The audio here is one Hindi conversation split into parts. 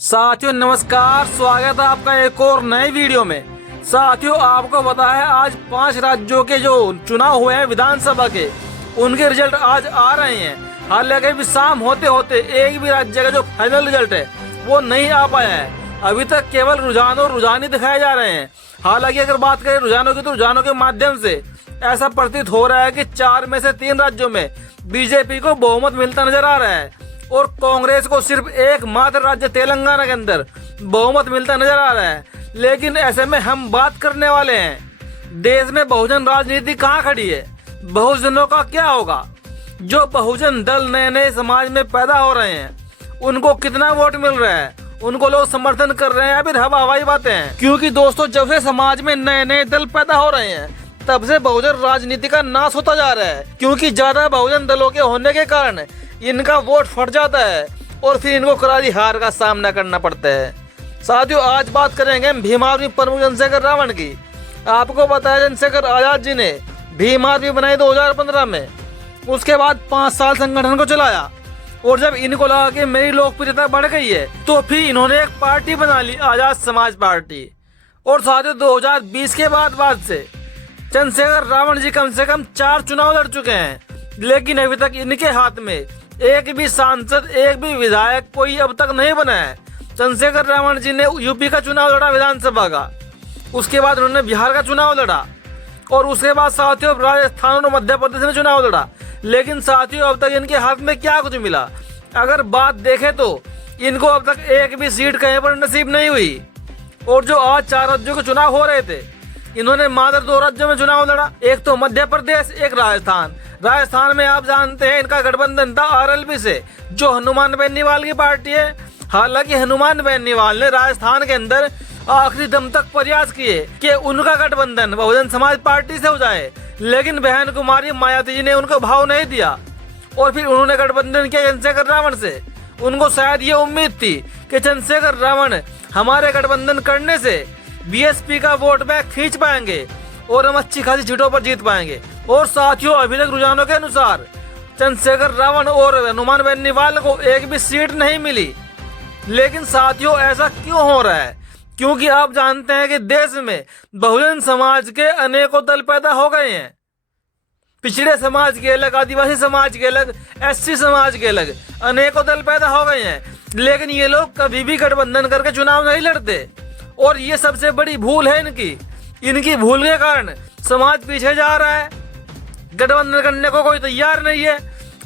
साथियों नमस्कार, स्वागत है आपका एक और नए वीडियो में। साथियों आपको पता है आज 5 राज्यों के जो चुनाव हुए हैं विधानसभा के, उनके रिजल्ट आज आ रहे हैं। हालांकि अभी शाम होते होते एक भी राज्य का जो फाइनल रिजल्ट है वो नहीं आ पाया है। अभी तक केवल रुझान और रुझान ही दिखाए जा रहे हैं। हालांकि अगर बात करें रुझानों की तो रुझानों के माध्यम से ऐसा प्रतीत हो रहा है कि 4 में से 3 राज्यों में बीजेपी को बहुमत मिलता नजर आ रहा है और कांग्रेस को सिर्फ एकमात्र राज्य तेलंगाना के अंदर बहुमत मिलता नजर आ रहा है। लेकिन ऐसे में हम बात करने वाले हैं देश में बहुजन राजनीति कहाँ खड़ी है, बहुजनों का क्या होगा। जो बहुजन दल नए नए समाज में पैदा हो रहे हैं उनको कितना वोट मिल रहा है, उनको लोग समर्थन कर रहे हैं या फिर हवा हवाई बातें हैं। क्योंकि दोस्तों जब से समाज में नए नए दल पैदा हो रहे हैं तब से बहुजन राजनीति का नाश होता जा रहा है। क्योंकि ज्यादा बहुजन दलों के होने के कारण इनका वोट फट जाता है और फिर इनको करारी हार का सामना करना पड़ता है। साथियों आज बात करेंगे भीम आर्मी प्रमुख चंद्रशेखर रावण की। आपको पता है चंद्रशेखर आजाद जी ने भीम आर्मी बनाई 2015 में। उसके बाद 5 साल संगठन को चलाया और जब इनको लगा कि मेरी लोकप्रियता बढ़ गई है तो फिर इन्होंने एक पार्टी बना ली, आजाद समाज पार्टी। और साथियों 2020 के बाद से चंद्रशेखर रावण जी कम से कम 4 चुनाव लड़ चुके हैं, लेकिन अभी तक इनके हाथ में एक भी सांसद, एक भी विधायक कोई अब तक नहीं बना है। चंद्रशेखर रावण जी ने यूपी का चुनाव लड़ा विधानसभा का, उसके बाद उन्होंने बिहार का चुनाव लड़ा और उसके बाद साथियों राजस्थान और मध्य प्रदेश में चुनाव लड़ा। लेकिन साथियों अब तक इनके हाथ में क्या कुछ मिला। अगर बात देखें तो इनको अब तक एक भी सीट कहीं पर नसीब नहीं हुई। और जो आज 4 राज्यों के चुनाव हो रहे थे इन्होंने मात्र 2 राज्यों में चुनाव लड़ा, एक तो मध्य प्रदेश, एक राजस्थान। राजस्थान में आप जानते हैं इनका गठबंधन था आरएलपी से, जो हनुमान बेनीवाल की पार्टी है। हालांकि हनुमान बेनीवाल ने राजस्थान के अंदर आखिरी दम तक प्रयास किए कि उनका गठबंधन बहुजन समाज पार्टी से हो जाए, लेकिन बहन कुमारी मायावती जी ने उनको भाव नहीं दिया और फिर उन्होंने गठबंधन किया चंद्रशेखर रावण से। उनको शायद ये उम्मीद थी कि चंद्रशेखर रावण हमारे गठबंधन करने से बीएसपी का वोट बैंक खींच पाएंगे और हम अच्छी खासी सीटों पर जीत पाएंगे। और साथियों अभी तक रुझानों के अनुसार चंद्रशेखर रावण और हनुमान बेनीवाल को एक भी सीट नहीं मिली। लेकिन साथियों ऐसा क्यों हो रहा है? क्योंकि आप जानते हैं कि देश में बहुजन समाज के अनेकों दल पैदा हो गए हैं। पिछड़े समाज के अलग, आदिवासी समाज के अलग, एससी समाज के अलग अनेकों दल पैदा हो गए हैं। लेकिन ये लोग कभी भी गठबंधन करके चुनाव नहीं लड़ते और ये सबसे बड़ी भूल है इनकी भूल के कारण समाज पीछे जा रहा है। गठबंधन करने को कोई तैयार नहीं है।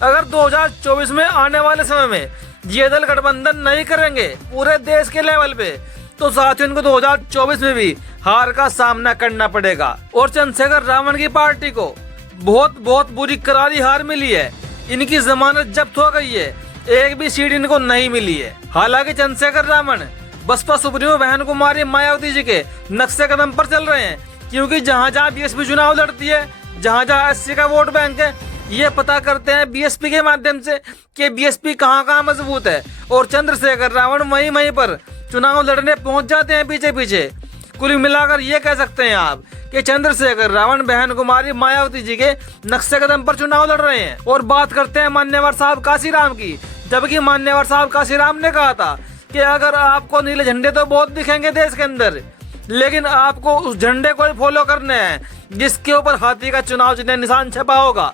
अगर 2024 में आने वाले समय में ये दल गठबंधन नहीं करेंगे पूरे देश के लेवल पे तो साथियों इनको 2024 में भी हार का सामना करना पड़ेगा। और चंद्रशेखर रावण की पार्टी को बहुत बुरी करारी हार मिली है। इनकी जमानत जब्त हो गई है, एक भी सीट इनको नहीं मिली है। हालांकि चंद्रशेखर रावण बसपा सुप्रीमो बहन कुमारी मायावती जी के नक्शे कदम पर चल रहे हैं। क्योंकि जहां जहां बीएसपी चुनाव लड़ती है, जहां जहां एससी का वोट बैंक है, ये पता करते हैं बीएसपी के माध्यम से कि बीएसपी कहां मजबूत है और चंद्रशेखर रावण वहीं पर चुनाव लड़ने पहुंच जाते हैं पीछे। कुल मिलाकर ये कह सकते हैं आप कि चंद्रशेखर रावण बहन कुमारी मायावती जी के नक्शे कदम पर चुनाव लड़ रहे हैं। और बात करते हैं मान्यवर साहब काशीराम की, जबकि मान्यवर साहब काशीराम ने कहा था कि अगर आपको नीले झंडे तो बहुत दिखेंगे देश के अंदर, लेकिन आपको उस झंडे को ही फॉलो करने हैं जिसके ऊपर हाथी का चुनाव चिन्ह निशान छपा होगा।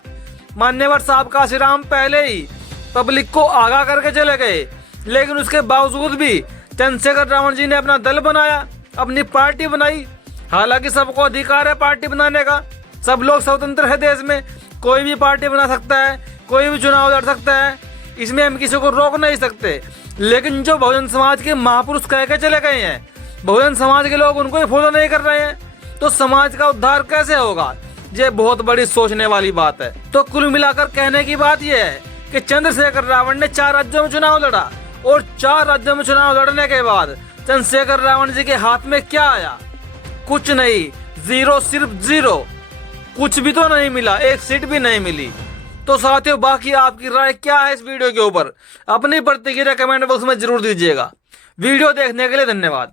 मान्यवर साहब काशीराम पहले ही पब्लिक को आगाह करके चले गए, लेकिन उसके बावजूद भी चंद्रशेखर रावण जी ने अपना दल बनाया, अपनी पार्टी बनाई। हालांकि सबको अधिकार है पार्टी बनाने का, सब लोग स्वतंत्र है देश में, कोई भी पार्टी बना सकता है, कोई भी चुनाव लड़ सकता है, इसमें हम किसी को रोक नहीं सकते। लेकिन जो बहुजन समाज के महापुरुष कह के चले गए हैं, बहुजन समाज के लोग उनको ही फॉलो नहीं कर रहे हैं, तो समाज का उद्धार कैसे होगा? ये बहुत बड़ी सोचने वाली बात है। तो कुल मिलाकर कहने की बात यह है कि चंद्रशेखर रावण ने 4 राज्यों में चुनाव लड़ा और 4 राज्यों में चुनाव लड़ने के बाद चंद्रशेखर रावण जी के हाथ में क्या आया? कुछ नहीं, जीरो, सिर्फ जीरो। कुछ भी तो नहीं मिला, एक सीट भी नहीं मिली। तो साथियों बाकी आपकी राय क्या है इस वीडियो के ऊपर? अपनी प्रतिक्रिया कमेंट बॉक्स में जरूर दीजिएगा। वीडियो देखने के लिए धन्यवाद।